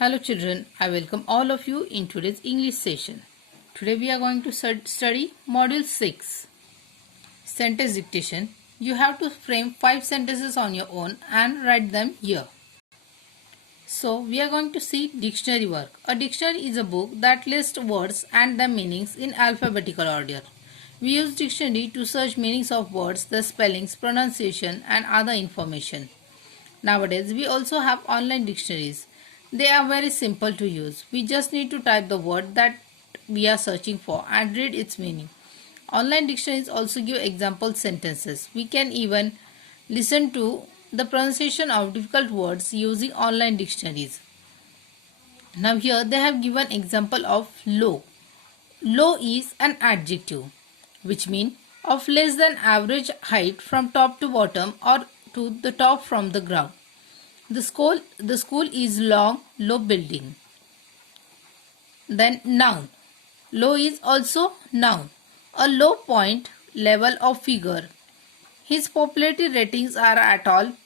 Hello children, I welcome all of you in today's English session. Today we are going to study Module 6. Sentence dictation. You have to frame 5 sentences on your own and write them here. So we are going to see dictionary work. A dictionary is a book that lists words and their meanings in alphabetical order. We use dictionary to search meanings of words, the spellings, pronunciation and other information. Nowadays, we also have online dictionaries. They are very simple to use. We just need to type the word that we are searching for and read its meaning. Online dictionaries also give example sentences. We can even listen to the pronunciation of difficult words using online dictionaries. Now here they have given example of low. Low is an adjective which means of less than average height from top to bottom or to the top from the ground. The school is long, low building. Then noun. Low is also noun. A low point level of figure. His popularity ratings are at an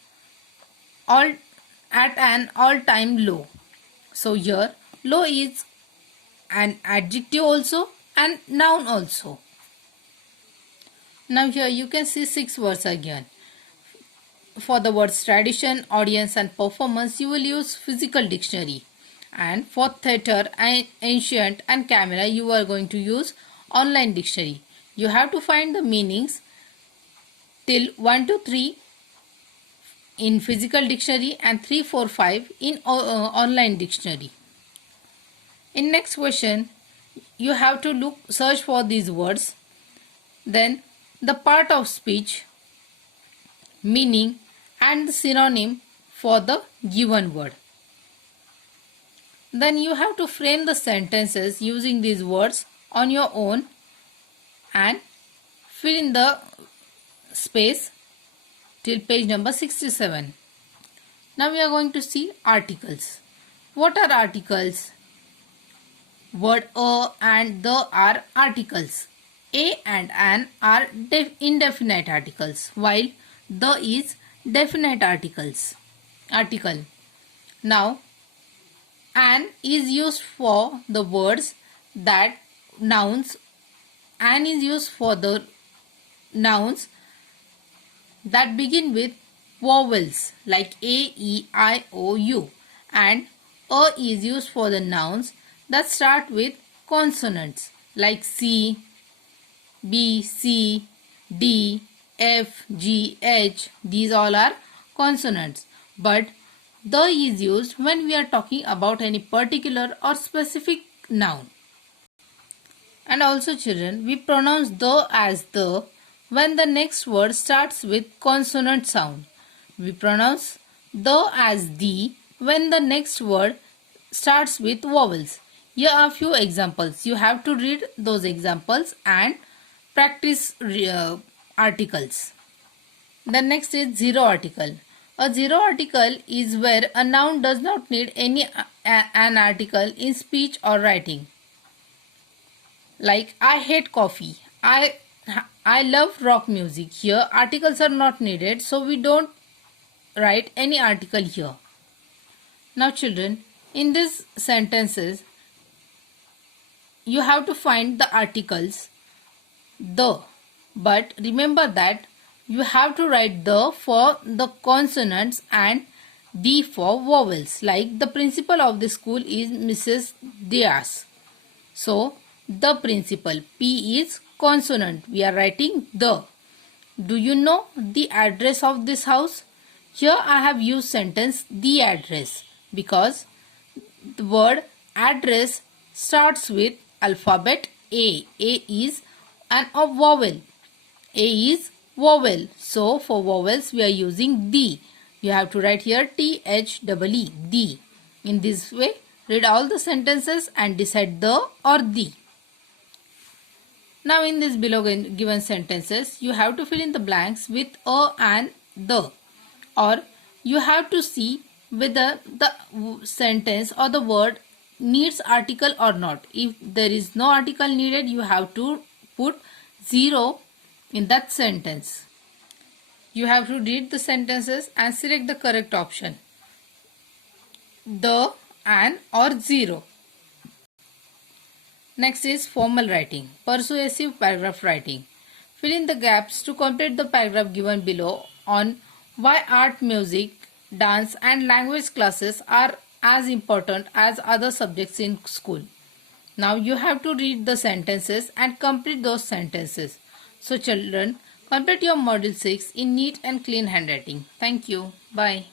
all-time low. So here low is an adjective also and noun also. Now here you can see 6 words again. For the words tradition, audience and performance, you will use physical dictionary. And for theatre, ancient and camera, you are going to use online dictionary. You have to find the meanings till 1 to 3 in physical dictionary and 3, 4, 5 in online dictionary. In next question, you have to search for these words. Then the part of speech, meaning and the synonym for the given word. Then you have to frame the sentences using these words on your own and fill in the space till page number 67. Now we are going to see articles. What are articles? Word a and the are articles. A and an are indefinite articles, while the is definite article. Now an is used for the words that nouns. An is used for the nouns that begin with vowels like a, e, I, o, u, and a is used for the nouns that start with consonants like c, b, c, d, F, G, H, these all are consonants. But the is used when we are talking about any particular or specific noun. And also children, we pronounce the as the when the next word starts with consonant sound. We pronounce the as the when the next word starts with vowels. Here are few examples. You have to read those examples and practice articles. The next is zero article. A zero article is where a noun does not need an article in speech or writing. Like I hate coffee. I love rock music. Here articles are not needed, so we don't write any article here. Now children, in these sentences you have to find the articles the. But remember that you have to write the for the consonants and D for vowels. Like the principal of the school is Mrs. Diaz. So the principal, P is consonant. We are writing the. Do you know the address of this house? Here I have used sentence the address because the word address starts with alphabet A. A is an vowel. A is vowel. So for vowels we are using the. You have to write here THEE, the. In this way, read all the sentences and decide the or the. Now in this below given sentences, you have to fill in the blanks with a and the. Or you have to see whether the sentence or the word needs article or not. If there is no article needed, you have to put 0 in that sentence. You have to read the sentences and select the correct option. The an or zero. Next is formal writing, persuasive paragraph writing. Fill in the gaps to complete the paragraph given below on why art, music, dance and language classes are as important as other subjects in school. Now you have to read the sentences and complete those sentences. So children, complete your module 6 in neat and clean handwriting. Thank you. Bye.